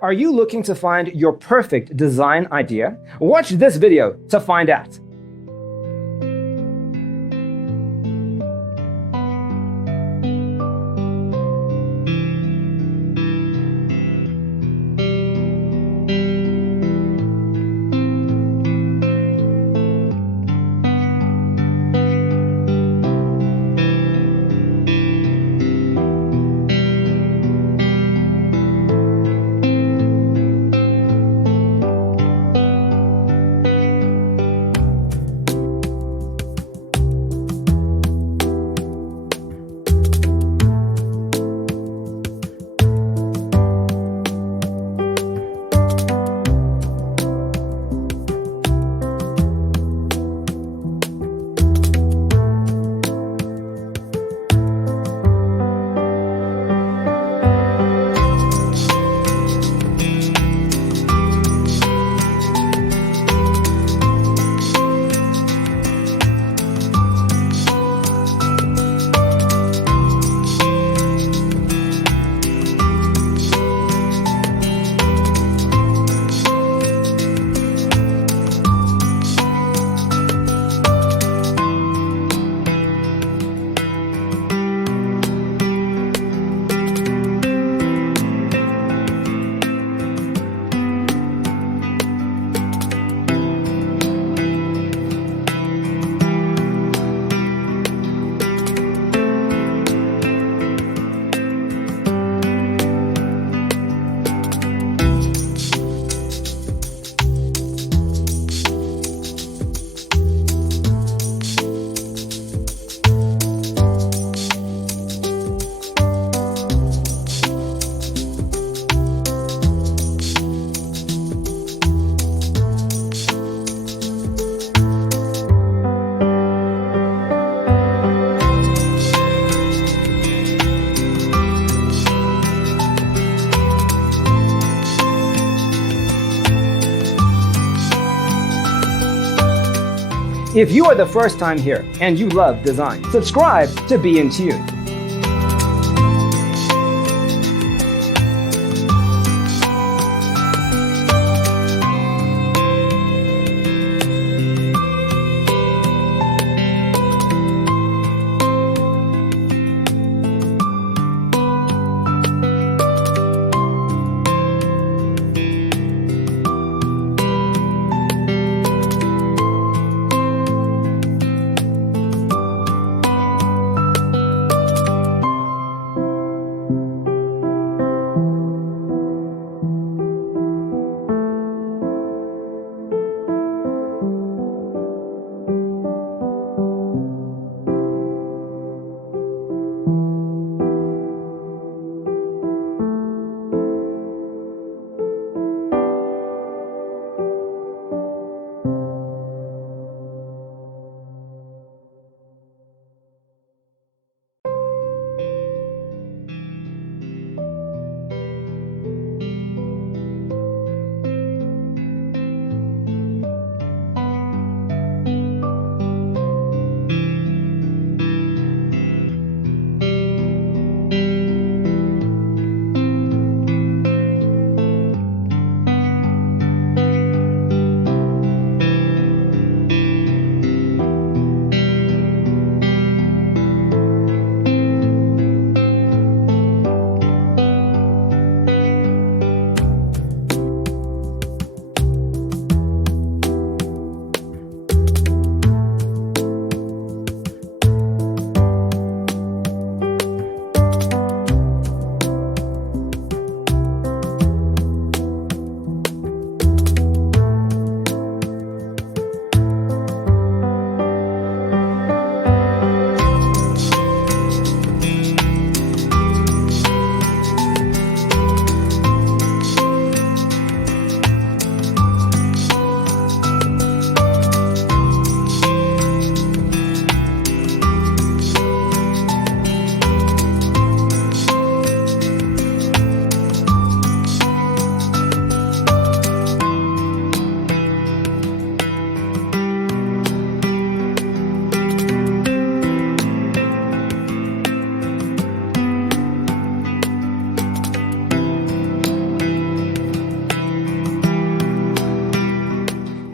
Are you looking to find your perfect design idea? Watch this video to find out. If you are the first time here and you love design, subscribe to Be in Tune.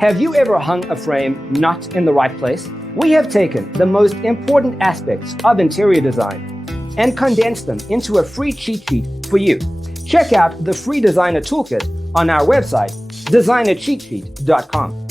Have you ever hung a frame not in the right place? We have taken the most important aspects of interior design and condensed them into a free cheat sheet for you. Check out the free designer toolkit on our website, designercheatsheet.com.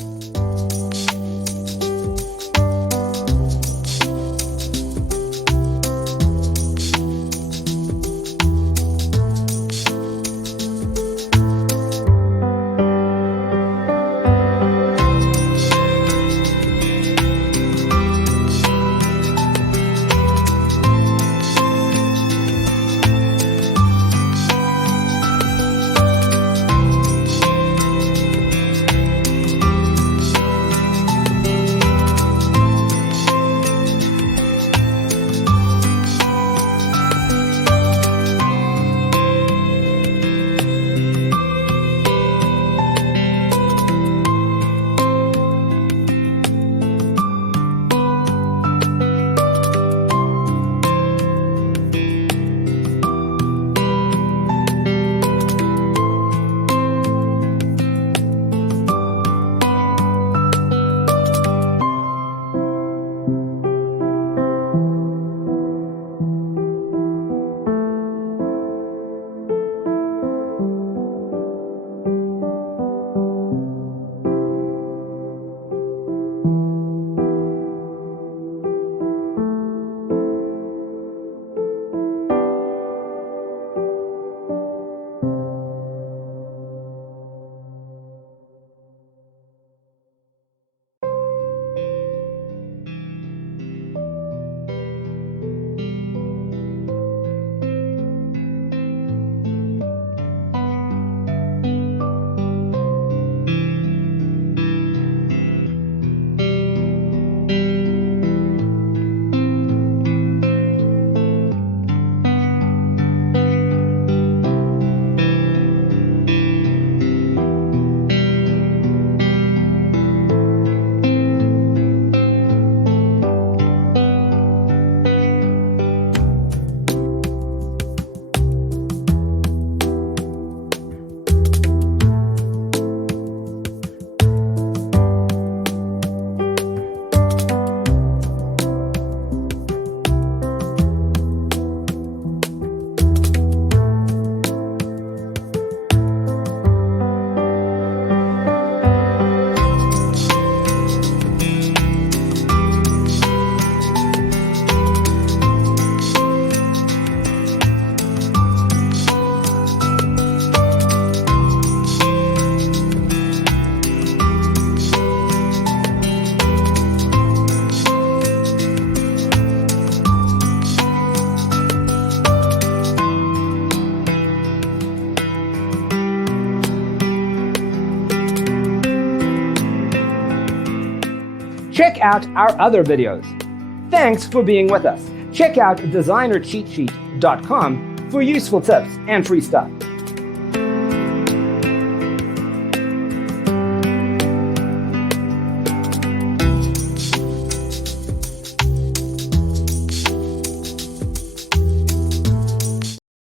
Check out our other videos. Thanks for being with us. Check out designercheatsheet.com for useful tips and free stuff.